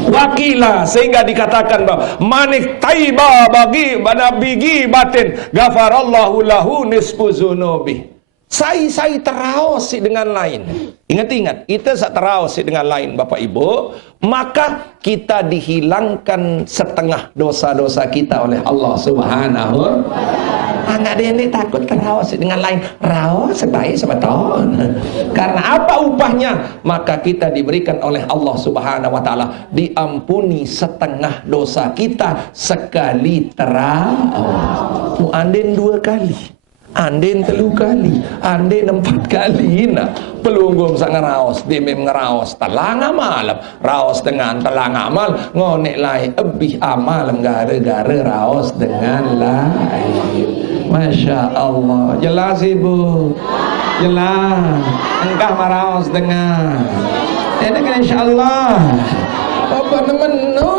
Wakila, sehingga dikatakan bahwa manik taiba bagi banabigi batin ghafarallahu lahu nisfu zunubi. Saya teraos dengan lain. Ingat-ingat, kita teraos dengan lain Bapak Ibu, maka kita dihilangkan setengah dosa-dosa kita oleh Allah Subhanahu wa taala. Enggak ada yang takut teraos dengan lain. Raos sebaik sebetul. Karena apa upahnya? Maka kita diberikan oleh Allah Subhanahu wa taala diampuni setengah dosa kita sekali teraos. Muandin 2 kali. Andin 3 kali, andin 4 kali nak pelunggum sang ngeraos, dimem ngeraos telang amal, raos dengan telang amal, ngonek lai ebih amal gara-gara raos dengan lain. Masya Allah, jelas Ibu. Jelas. Engkau maraos dengar. Dengan insya-Allah. Apa nemenu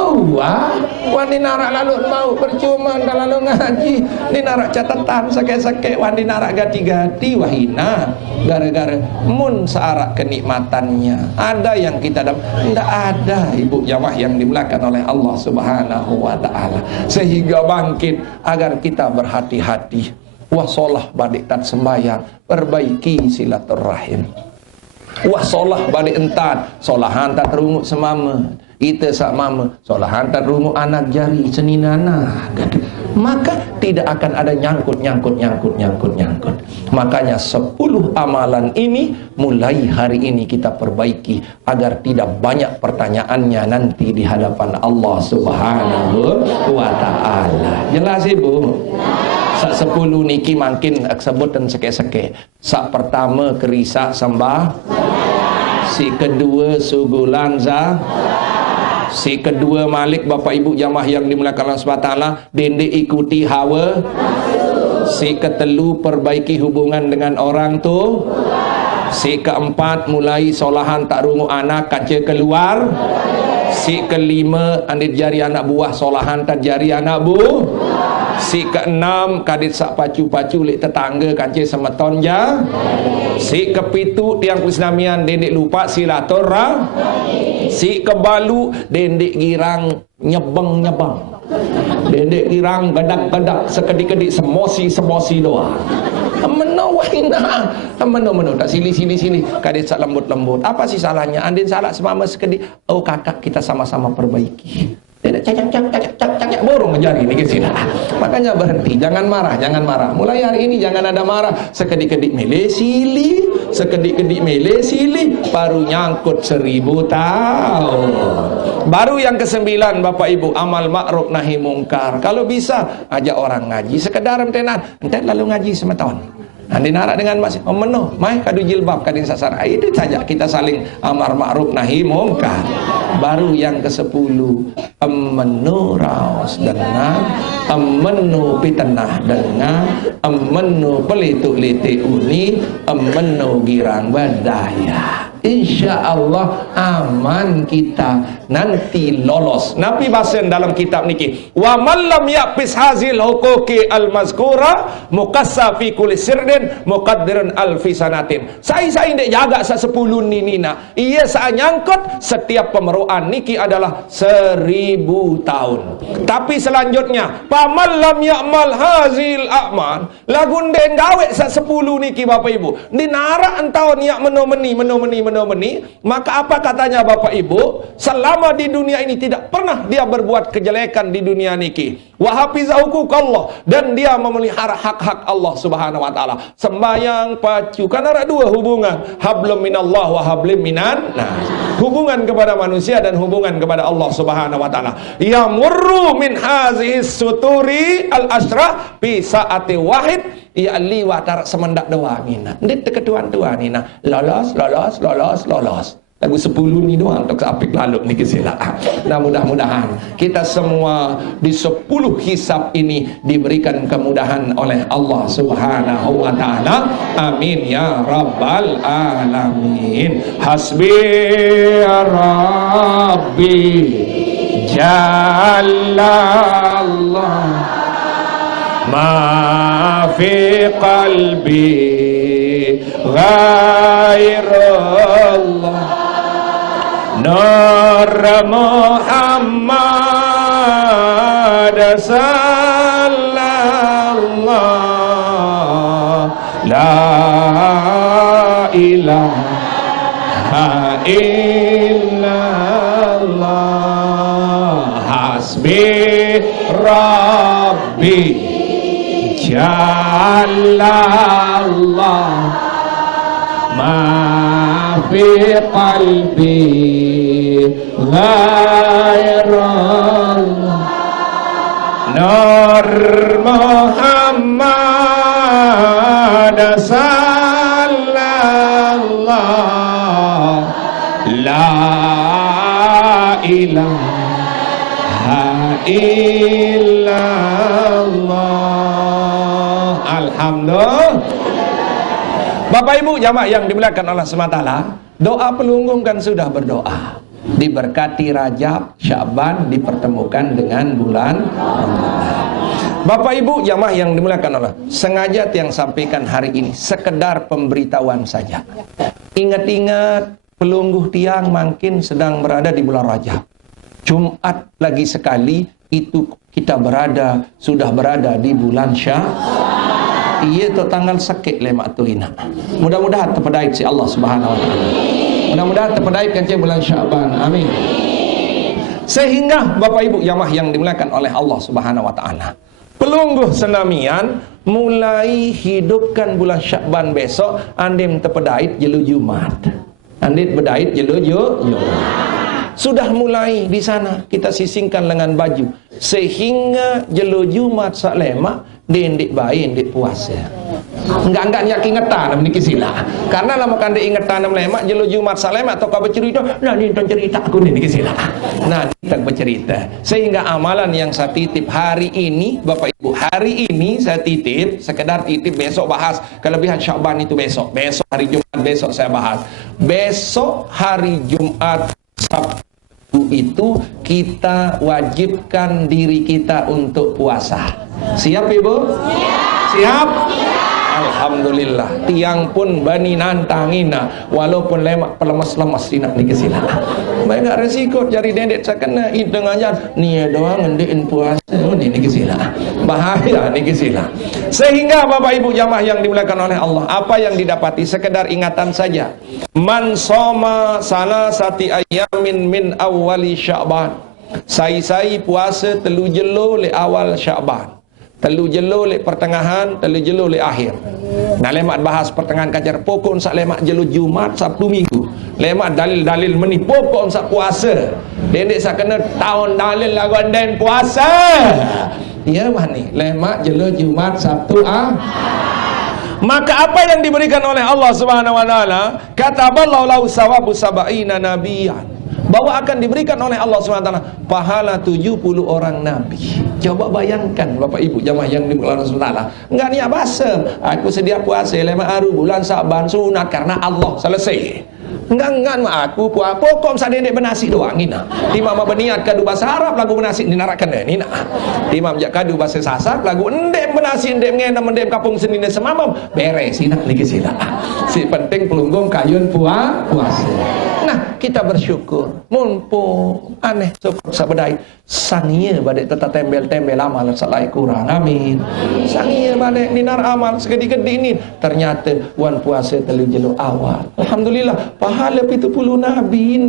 wani narak lalu mau percuma lalu ngaji ni narak catatan sakit-sakit wani narak gati-gati wahina gara-gara mun searak kenikmatannya ada yang kita tidak ada ibu jamaah yang dimulakan oleh Allah Subhanahu wa taala sehingga bangkit agar kita berhati-hati wasolah balik tat sembahyang perbaiki silaturahim wasolah balik entat solahan tak terungut semama kita sak mama solah hantar rungu anak jari seninana maka tidak akan ada nyangkut. Makanya 10 amalan ini mulai hari ini kita perbaiki agar tidak banyak pertanyaannya nanti di hadapan Allah Subhanahu wa taala. Jelas Ibu? Sak 10 niki makin sebut dan seke-seke. Sak pertama kerisa sembah, si kedua sugulan si kedua malik Bapak Ibu jamaah yang dimuliakan Allah SWT dende ikuti hawa, si ketelu perbaiki hubungan dengan orang tu, si keempat mulai solahan tak rungu anak kaca keluar, si kelima andit jari anak buah solahan tak jari anak bu, si keenam kadit sak pacu-pacu lek tetangga kaca semeton ja, si kepitu tiang Islamian dendek lupa silaturahim, si kebalu dendek girang nyebang dendek girang gadak-gadak sekedik-kedik semosi doa menawahina meno tak sili kadit sak lembut apa sih salahnya andin salah semama sekedik oh kakak kita sama-sama perbaiki tidak cacak borong jari ni ke sini. Makanya berhenti, jangan marah. Mulai hari ini jangan ada marah. Sekedik-kedik mele sili, baru nyangkut 1000 tahun. Baru yang ke-9 Bapak Ibu, amal ma'ruf nahi mungkar. Kalau bisa ajak orang ngaji sekedar tenan, entar lalu ngaji semetahun. Andi narak dengan masih menuh, mai kadu jilbab kadin sasar. Itu saja kita saling amar ma'ruf nahi mungkar. Baru yang ke-10 amenu raos dengan amenu pitnah dengan amenu pelituk-litik uni amenu girang badaya. InsyaAllah aman kita nanti lolos. Nabi basen dalam kitab niki wa man lam yaqis hazil huquqi al-mazkura muqassa fi kulli sirdin muqaddirun alfi sanatin. Saya ndek jaga sa 10 nina. Ia sa nyangkut setiap pemeruan niki adalah 1000 tahun. Tapi selanjutnya paman lam ya'mal hazil a'man lagu ndek gawe sa 10 niki Bapak Ibu. Dinara entau niat menomeni maka apa katanya Bapak Ibu? Selama di dunia ini tidak pernah dia berbuat kejelekan di dunia niki. Wa hafizahuquqallah, dan dia memelihara hak-hak Allah Subhanahu wa taala. Sembayang pacu kan ada 2 hubungan, hablum minallah wa hablum minan nas. Hubungan kepada manusia dan hubungan kepada Allah Subhanahu wa taala. Yamurru min hazihi suturi al-asra fi saati wahid ya liwatar semendak doa mina. Ndet ketuan-tuan nina. Lolos. Lagu 10 ni doang untuk apik lalu ni kesilaan. Nah mudah-mudahan kita semua di 10 hisab ini diberikan kemudahan oleh Allah Subhanahu wa taala. Amin ya rabbal alamin. Hasbi ya rabbi jalla Allah ma fi qalbi ghairullah Nur Muhammad sallallahu la ilaha illallah hasbi rabbi jalallah ma fi qalbi ghairullah Nur Muhammad sallallahu la ilaha illallah. Alhamdulillah. Bapak Ibu jamaah yang dimuliakan Allah SWT, doa pelunggung kan sudah berdoa. Diberkati Rajab, Sya'ban dipertemukan dengan bulan Ramadan. Bapak Ibu jamaah yang dimuliakan Allah, sengaja yang sampaikan hari ini sekedar pemberitahuan saja. Ingat-ingat pelungguh tiang makin sedang berada di bulan Rajab. Jumat lagi sekali itu kita sudah berada di bulan Sya'ban. Iya tu tanggal sakit lemak tu ina. Mudah-mudahan terpedait si Allah Subhanahu wa taala. Mudah-mudahan terpedait kan bulan Sya'ban. Amin. Sehingga Bapak Ibu jamaah yang dimuliakan oleh Allah Subhanahu wa taala, pelungguh senamian mulai hidupkan bulan Sya'ban besok andim terpedait jelu Jumat. Andim berdait jelu Jumat. Sudah mulai di sana kita sisingkan lengan baju sehingga jelu Jumat sak lemak dendik bayi dendik puasa. Enggak ingetan niki sila. Karena lama kan ingatan lemak jelu Jumat sak lemak atau kau bercerita, nah ni cerita aku niki sila. Nah, kita bercerita. Sehingga amalan yang saya titip hari ini, Bapak Ibu, hari ini saya titip, sekedar titip, besok bahas kelebihan Sya'ban itu besok. Besok hari Jumat besok saya bahas. Besok hari Jumat Sabtu itu kita wajibkan diri kita untuk puasa. Siap Ibu? Siap? Alhamdulillah. Tiang pun bani nantangina walaupun lemak pelemas-lemas tidak dikesila. Mereka resiko cari dendek sakena itu ngajar ni doang ngendekin puasa ni dikesila. Bahaya dikesila. Sehingga Bapak Ibu jamaah yang dimuliakan oleh Allah, apa yang didapati sekedar ingatan saja. Man soma salasati ayamin min awali Sya'ban. Sai puasa telu jelo le awal Sya'ban. Telu jelo le pertengahan, telu jelo le akhir. Nah lemak bahas pertengahan kajar pokok sak lemak jelo Jumat, Sabtu, Minggu. Lemak dalil-dalil meni pokok sak puasa. Dendek sak kena tahun dalil lagu den puasa. Ya mani lemak jelo Jumat, Sabtu, Maka apa yang diberikan oleh Allah Subhanahu wa taala, kataballahu lahu sawabu sab'ina nabiyyan. Bahwa akan diberikan oleh Allah SWT pahala 70 orang Nabi. Coba bayangkan Bapak Ibu jamaah yang dimuliakan Allah SWT. Enggak niat basem, aku sedia puasa lema aru bulan Sya'ban sunat karena Allah, selesai. Enggak aku puasa pokok sadendek benasi doang ina. Timam berniat kadu bahasa Arab lagu benasi dinarakan deh nina. Timam jak kadu bahasa Sasak lagu endem benasi endem ngendam endem kapung senine semamam beres ina lagi sila. Si penting pelunggung kayun puasa. Nah, kita bersyukur. Mumpung aneh syukur sabedai sangia badek tetap tembel-tembel amal salai kurang. Amin. Sangia badek dinar amal segede-gede ini ternyata wan puasa telu jelo awal. Alhamdulillah pahala 70 nabi.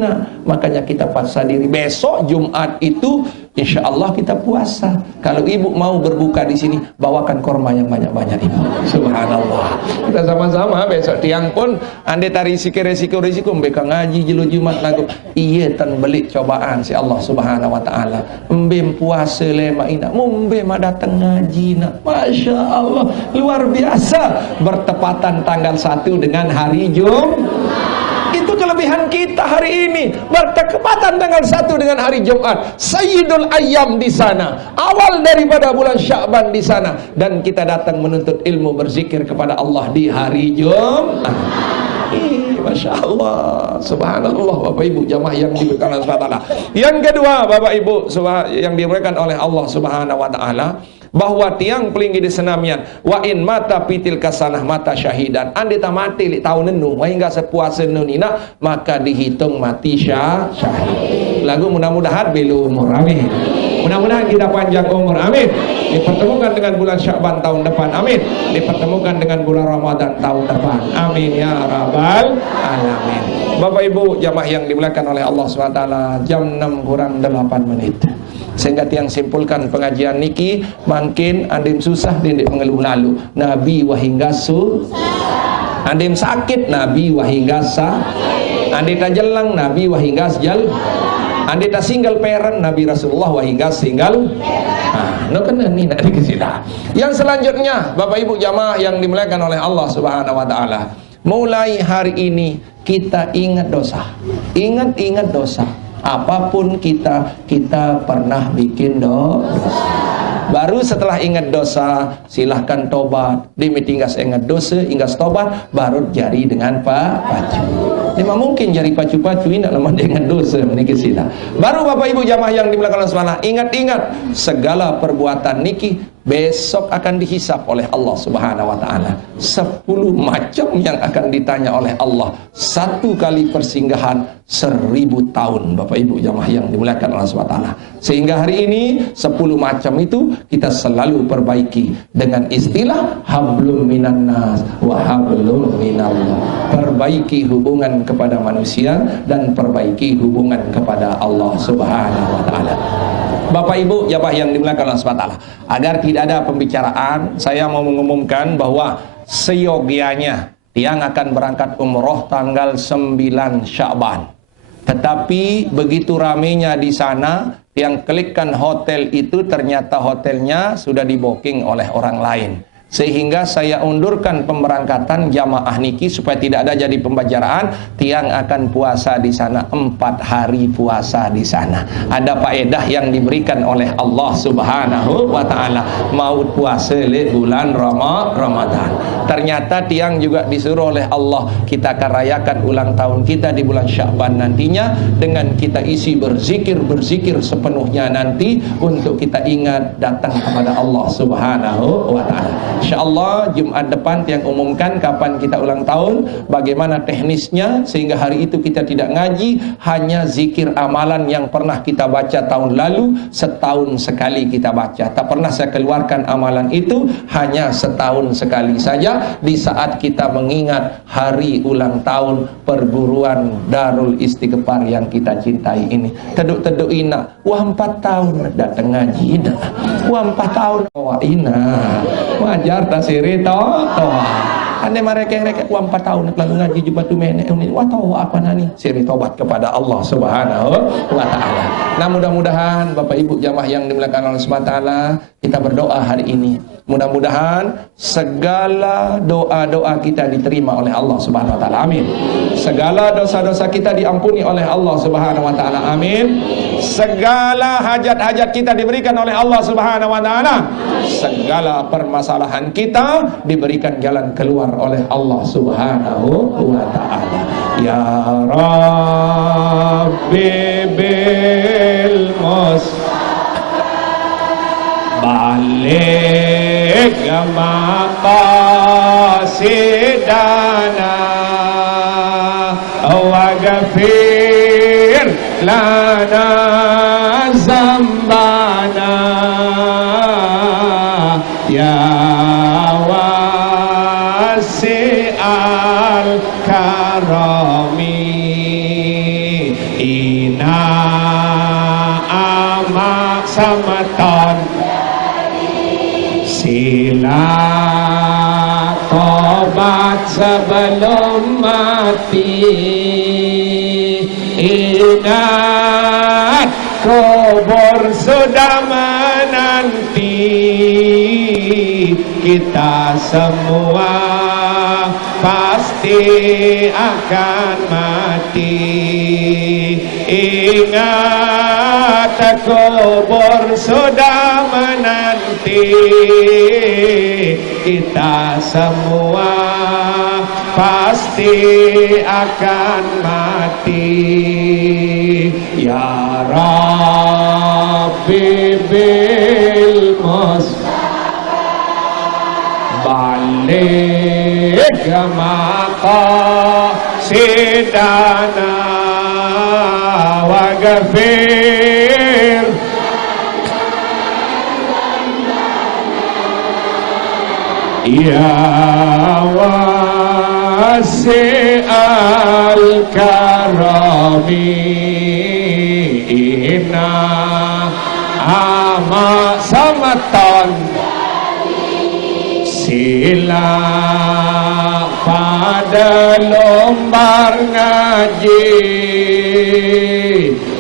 Makanya kita paksa diri besok Jumat itu insyaallah kita puasa. Kalau ibu mau berbuka di sini bawakan korma yang banyak-banyak ibu. Subhanallah. Kita sama-sama besok tiang pun ande tari resiko mereka ngaji jelo Jumat lagu iya tan belik cobaan si Allah Subhanahu wa taala. Embem puasa lema ina, mumbem datang ngaji nak. Masya Allah, luar biasa. Bertepatan tanggal 1 dengan hari Jumat. Itu kelebihan kita hari ini. Bertepatan tanggal 1 dengan hari Jumat. Sayyidul Ayyam di sana. Awal daripada bulan Sya'ban di sana. Dan kita datang menuntut ilmu berzikir kepada Allah di hari Jumat. Masya Allah, subhanallah Bapak Ibu jamaah yang dimuliakan Allah Ta'ala. Yang kedua Bapak Ibu yang dimuliakan oleh Allah Subhanahu Wa Ta'ala, bahwa tiang pelinggi di senamian wa in mata pitil kasanah mata syahidan. Andi tak mati li tahun nenu hingga sepuasa nunina maka dihitung mati syahid. Lagu mudah-mudahan belu umur. Amin. Mudah-mudahan kita panjang umur. Amin. Dipertemukan dengan bulan Sya'ban tahun depan. Amin. Dipertemukan dengan bulan Ramadan tahun depan. Amin ya rabbal alamin. Bapak Ibu jamaah yang dimuliakan oleh Allah SWT, jam 6 kurang 8 menit. Sehingga tiang simpulkan pengajian niki makin andim susah dindik mengeluh lalu Nabi wahingga andim sakit Nabi wahingga andim tak jelang Nabi wahingga jel andim tak single parent Nabi Rasulullah wahingga single no kena ni nak dikesilah. Yang selanjutnya Bapak Ibu jamaah yang dimuliakan oleh Allah Subhanahu wa taala, mulai hari ini kita ingat dosa. Ingat dosa. Apapun kita pernah bikin dosa. Baru setelah ingat dosa, silahkan tobat. Demi tinggal ingat dosa, ingat tobat, baru jari dengan pacu. Memang mungkin jari pacu-pacu ini lama dengan dosa meniki sila. Baru Bapak Ibu jamaah yang dimuliakan Allah Subhanahu, ingat-ingat segala perbuatan niki besok akan dihisap oleh Allah Subhanahu wa taala. 10 macam yang akan ditanya oleh Allah. Satu kali persinggahan 1000 tahun Bapak Ibu jamaah yang dimuliakan Allah Subhanahu wa taala. Sehingga hari ini 10 macam itu kita selalu perbaiki dengan istilah hablum minan nas wa hablum minallah. Perbaiki hubungan kepada manusia dan perbaiki hubungan kepada Allah Subhanahu wa taala. Bapak Ibu jamaah yang dimuliakan Allah Subhanahu wa taala, agar tidak ada pembicaraan, saya mau mengumumkan bahwa seyogianya tiang akan berangkat umroh tanggal 9 Sya'ban. Tetapi begitu ramenya di sana, yang klikkan hotel itu ternyata hotelnya sudah di-booking oleh orang lain. Sehingga saya undurkan pemberangkatan jamaah niki supaya tidak ada jadi pembicaraan. Tiang akan puasa di sana 4 hari puasa di sana. Ada faedah yang diberikan oleh Allah Subhanahu wa taala. Mau puasa le bulan Ramadan. Ternyata tiang juga disuruh oleh Allah, kita akan rayakan ulang tahun kita di bulan Sya'ban nantinya dengan kita isi berzikir sepenuhnya nanti untuk kita ingat datang kepada Allah Subhanahu wa taala. InsyaAllah Jumat depan tiang umumkan kapan kita ulang tahun, bagaimana teknisnya, sehingga hari itu kita tidak ngaji, hanya zikir amalan yang pernah kita baca tahun lalu, setahun sekali kita baca. Tak pernah saya keluarkan amalan itu, hanya setahun sekali saja di saat kita mengingat hari ulang tahun perguruan Darul Istighfar yang kita cintai ini. Teduk-teduk ina, wah 4 tahun datang ngaji ina, wah 4 tahun wah ina wajar tasiri toa. Ane mereka wah 4 tahun lalu ngaji jumpa tu menek ini wah toa apa nani siri tobat kepada Allah Subhanahu wa taala. Nah, mudah-mudahan Bapak Ibu jamaah yang dimuliakan Allah Subhanahu wa taala, kita berdoa hari ini. Mudah-mudahan segala doa-doa kita diterima oleh Allah Subhanahu wa taala. Amin. Segala dosa-dosa kita diampuni oleh Allah Subhanahu wa taala. Amin. Segala hajat-hajat kita diberikan oleh Allah Subhanahu wa taala. Segala permasalahan kita diberikan jalan keluar oleh Allah Subhanahu wa taala. Ya Rabbi bil balik maqasidana wa ghafir lana zambana ya wasi'al karami ina ama samatan sila tobat sebelum mati. Ingat kubur sudah menanti, kita semua pasti akan mati. Ingat kubur sudah menanti, kita semua pasti akan mati. Ya Rabbi bil balik maqasidana wa ghafir ya wasi'al karami inna ama samatan sila pada lembar ngaji.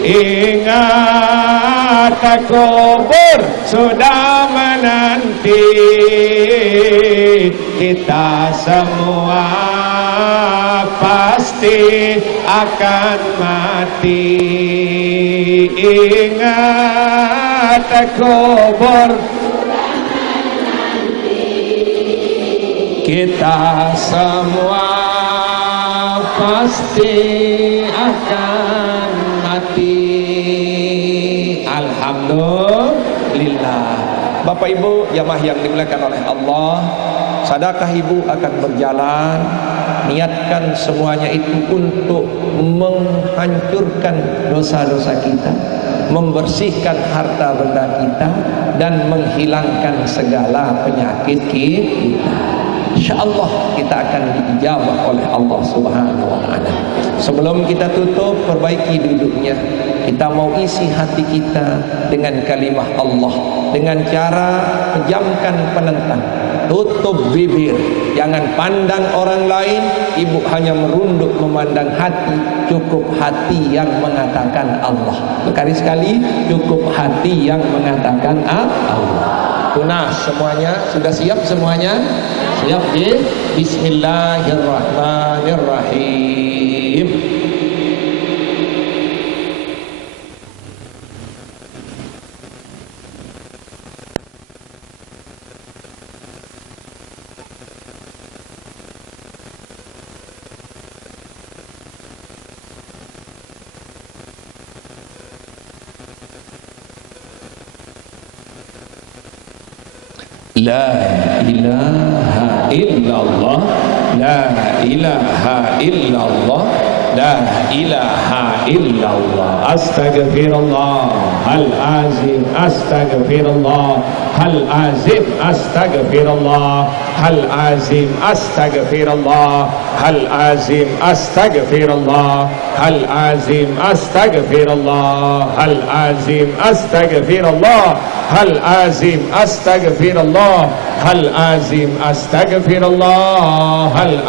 Ingat kubur sudah menanti, kita semua pasti akan mati. Ingat kubur kita semua pasti akan mati. Alhamdulillah. Bapak Ibu jamaah yang dimuliakan oleh Allah, sedekah ibu akan berjalan. Niatkan semuanya itu untuk menghancurkan dosa-dosa kita, membersihkan harta benda kita, dan menghilangkan segala penyakit kita. InsyaAllah kita akan diijabah oleh Allah Subhanahu wa ta'ala. Sebelum kita tutup, perbaiki duduknya. Kita mau isi hati kita dengan kalimah Allah, dengan cara pejamkan penentang, tutup bibir, jangan pandang orang lain. Ibu hanya merunduk memandang hati, cukup hati yang mengatakan Allah. Sekali-sekali, cukup hati yang mengatakan Allah. Tunah semuanya, sudah siap semuanya? Siap di Bismillahirrahmanirrahim. La ilaha illallah, la ilaha illallah, la ilaha illallah. Astaghfirullah hal azim, astaghfirullah hal azim, astaghfirullah hal azim, astaghfirullah hal azim, astaghfirullah hal azim, astaghfirullah hal azim, astaghfirullah hal azim, astaghfirullah hal azim, astaghfirullah hal